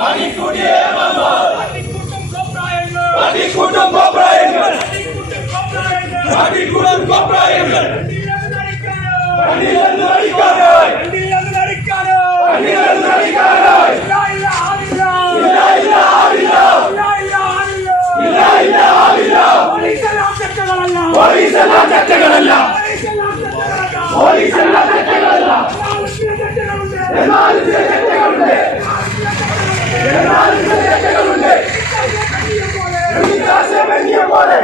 அடிக்கூட்டம் கோபராயங்கள் அடிக்கூடம் கோபராயங்கள் அடிக்கூடம் கோபராயங்கள் പോലെ.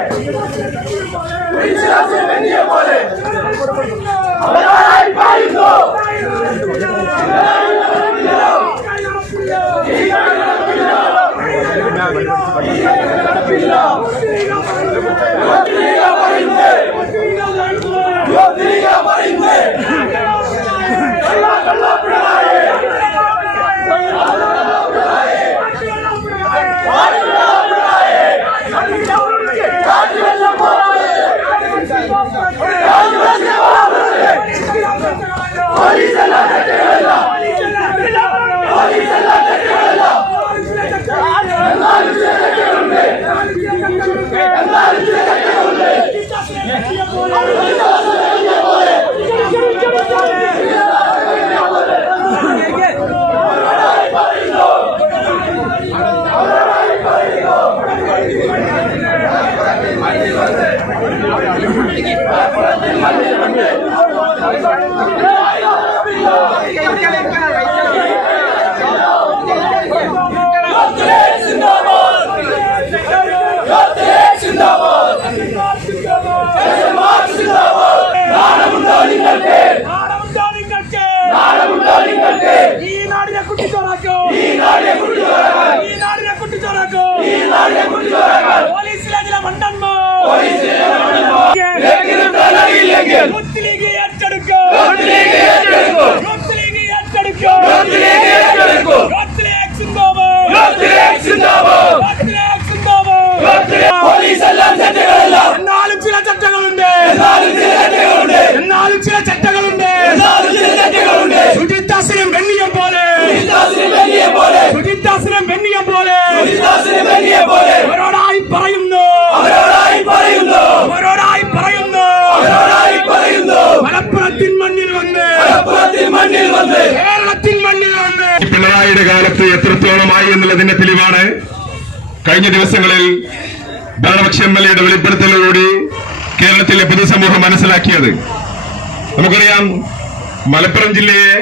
Let's go! എത്രത്തോളമായി എന്നുള്ളതിന്റെ തെളിവാണ്. കഴിഞ്ഞ ദിവസങ്ങളിൽ ഭരണപക്ഷ എം എൽ എയുടെ വെളിപ്പെടുത്തലോടുകൂടി കേരളത്തിലെ പൊതുസമൂഹം മനസ്സിലാക്കിയത്. നമുക്കറിയാം മലപ്പുറം ജില്ലയെ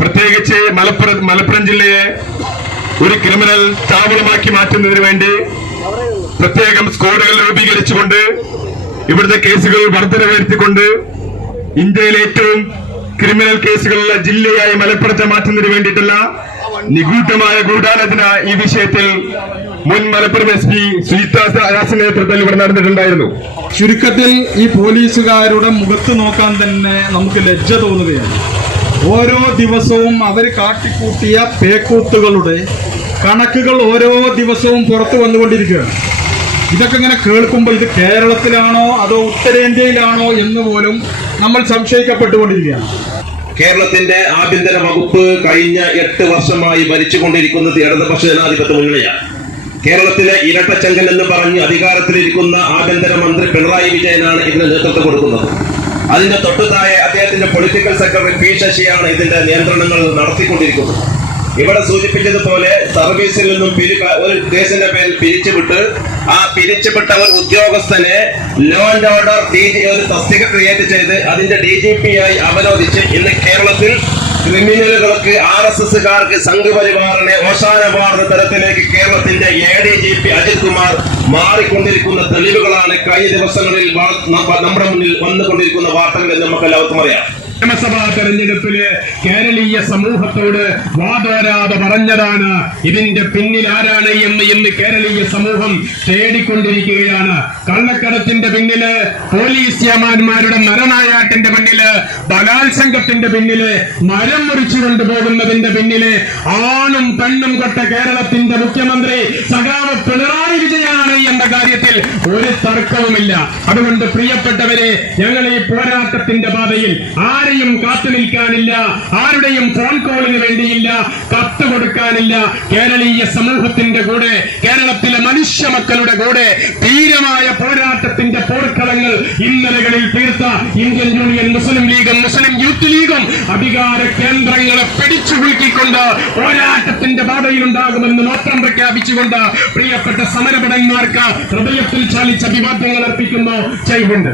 പ്രത്യേകിച്ച് മലപ്പുറം മലപ്പുറം ജില്ലയെ ഒരു ക്രിമിനൽ താവളമാക്കി മാറ്റുന്നതിന് വേണ്ടി പ്രത്യേകം സ്കോഡുകൾ രൂപീകരിച്ചുകൊണ്ട് ഇവിടുത്തെ കേസുകൾ വർധന വരുത്തിക്കൊണ്ട് ഇന്ത്യയിലെ ഏറ്റവും ക്രിമിനൽ കേസുകളുള്ള ജില്ലയായി മലപ്പുറത്തെ മാറ്റുന്നതിന് വേണ്ടിയിട്ടുള്ള നിഗൂഢമായ ഗൂഢാലോചന ഈ വിഷയത്തിൽ മുൻ മലപ്പുറം എസ് പി സുജിത്താസ് നേതൃത്വത്തിൽ ഇവിടെ നടന്നിട്ടുണ്ടായിരുന്നു. ചുരുക്കത്തിൽ ഈ പോലീസുകാരുടെ മുഖത്ത് നോക്കാൻ തന്നെ നമുക്ക് ലജ്ജ തോന്നുകയാണ്. ഓരോ ദിവസവും അവർ കാട്ടിക്കൂട്ടിയ പേക്കൂത്തുകളുടെ കണക്കുകൾ ഓരോ ദിവസവും പുറത്തു വന്നുകൊണ്ടിരിക്കുകയാണ്. ഇതൊക്കെ ഇങ്ങനെ കേൾക്കുമ്പോൾ ഇത് കേരളത്തിലാണോ അതോ ഉത്തരേന്ത്യയിലാണോ എന്ന് പോലും നമ്മൾ സംശയിക്കപ്പെട്ടുകൊണ്ടിരിക്കുകയാണ്. കേരളത്തിന്റെ ആഭ്യന്തര വകുപ്പ് കഴിഞ്ഞ എട്ട് വർഷമായി ഭരിച്ചുകൊണ്ടിരിക്കുന്നത് ഇടതുപക്ഷ ജനാധിപത്യ മുന്നണിയാണ്. കേരളത്തിലെ ഇരട്ടച്ചങ്കൻ എന്ന് പറഞ്ഞ് അധികാരത്തിലിരിക്കുന്ന ആഭ്യന്തര മന്ത്രി പിണറായി വിജയനാണ് ഇതിന് നേതൃത്വം കൊടുക്കുന്നത്. അതിന്റെ തൊട്ടുതായ അദ്ദേഹത്തിന്റെ പൊളിറ്റിക്കൽ സെക്രട്ടറി പി ശശിയാണ് ഇതിന്റെ നിയന്ത്രണങ്ങൾ നടത്തിക്കൊണ്ടിരിക്കുന്നത്. ഇവിടെ സൂചിപ്പിച്ചതുപോലെ സർവീസിൽ നിന്നും ഒരു കേസിന്റെ പേരിൽ പിരിച്ചുവിട്ട് ആ പിരിച്ചുവിട്ട ഒരു ഉദ്യോഗസ്ഥനെ law and order D G ഒരു തസ്തിക ക്രിയേറ്റ് ചെയ്ത് അതിന്റെ ഡി ജി പി ആയി അവരോധിച്ച് ഇന്ന് കേരളത്തിൽ ക്രിമിനലുകൾക്ക് ആർ എസ് എസ്സുകാർക്ക് സംഘപരിവാറിനെ ഓശാനപാർന്ന തരത്തിലേക്ക് കേരളത്തിന്റെ A D G P Ajith Kumar മാറിക്കൊണ്ടിരിക്കുന്ന തെളിവുകളാണ് കഴിഞ്ഞ ദിവസങ്ങളിൽ നമ്മുടെ മുന്നിൽ വന്നുകൊണ്ടിരിക്കുന്ന വാർത്തകൾ നമുക്ക് എല്ലാവർക്കും അറിയാം. നിയമസഭാ തെരഞ്ഞെടുപ്പിൽ കേരളീയ സമൂഹത്തോട് വാതോരാതെ പറഞ്ഞതാണ്. ഇതിന്റെ പിന്നിൽ ആരാണ് എന്ന് ഇന്ന് കേരളീയ സമൂഹം തേടിക്കൊണ്ടിരിക്കുകയാണ്. കള്ളക്കടത്തിന്റെ പിന്നിൽ പോലീസ് യമാന്മാരുടെ നരനായാട്ടിന്റെ പിന്നിൽ ബലാത്സംഗത്തിന്റെ പിന്നിൽ മരം മുറിച്ചു കൊണ്ടുപോകുന്നതിന്റെ പിന്നിൽ ആണും പെണ്ണും കൊട്ട കേരളത്തിന്റെ മുഖ്യമന്ത്രി സഖാവ് പിണറായി വിജയനാണ് എന്ന കാര്യത്തിൽ ഒരു തർക്കവുമില്ല. അതുകൊണ്ട് പ്രിയപ്പെട്ടവരെ ഞങ്ങൾ ഈ പോരാട്ടത്തിന്റെ പാതയിൽ ആരെ ആരെയും കാത്തു നിൽക്കാനില്ല ആരുടെയും ഫോൺ കോളിന് വേണ്ടിയില്ല കത്ത് കൊടുക്കാനില്ല. കേരളീയ സമൂഹത്തിന്റെ കൂടെ കേരളത്തിലെ മനുഷ്യ മക്കളുടെ കൂടെ ധീരമായ പോരാട്ടത്തിന്റെ പോർക്കളങ്ങൾ ഇന്നലകളിൽ തീർത്ത ഇന്ത്യൻ യൂണിയൻ മുസ്ലിം ലീഗും മുസ്ലിം യൂത്ത് ലീഗും അധികാര കേന്ദ്രങ്ങളെ പിടിച്ചു കുലുക്കിക്കൊണ്ട് പോരാട്ടത്തിന്റെ പാതയിലുണ്ടാകുമെന്ന് മാത്രം പ്രഖ്യാപിച്ചുകൊണ്ട് പ്രിയപ്പെട്ട സമരപടന്മാർക്ക് ഹൃദയത്തിൽ ചാലിച്ച അഭിവാദ്യങ്ങൾ അർപ്പിക്കുന്നു. ഹിന്ദ്.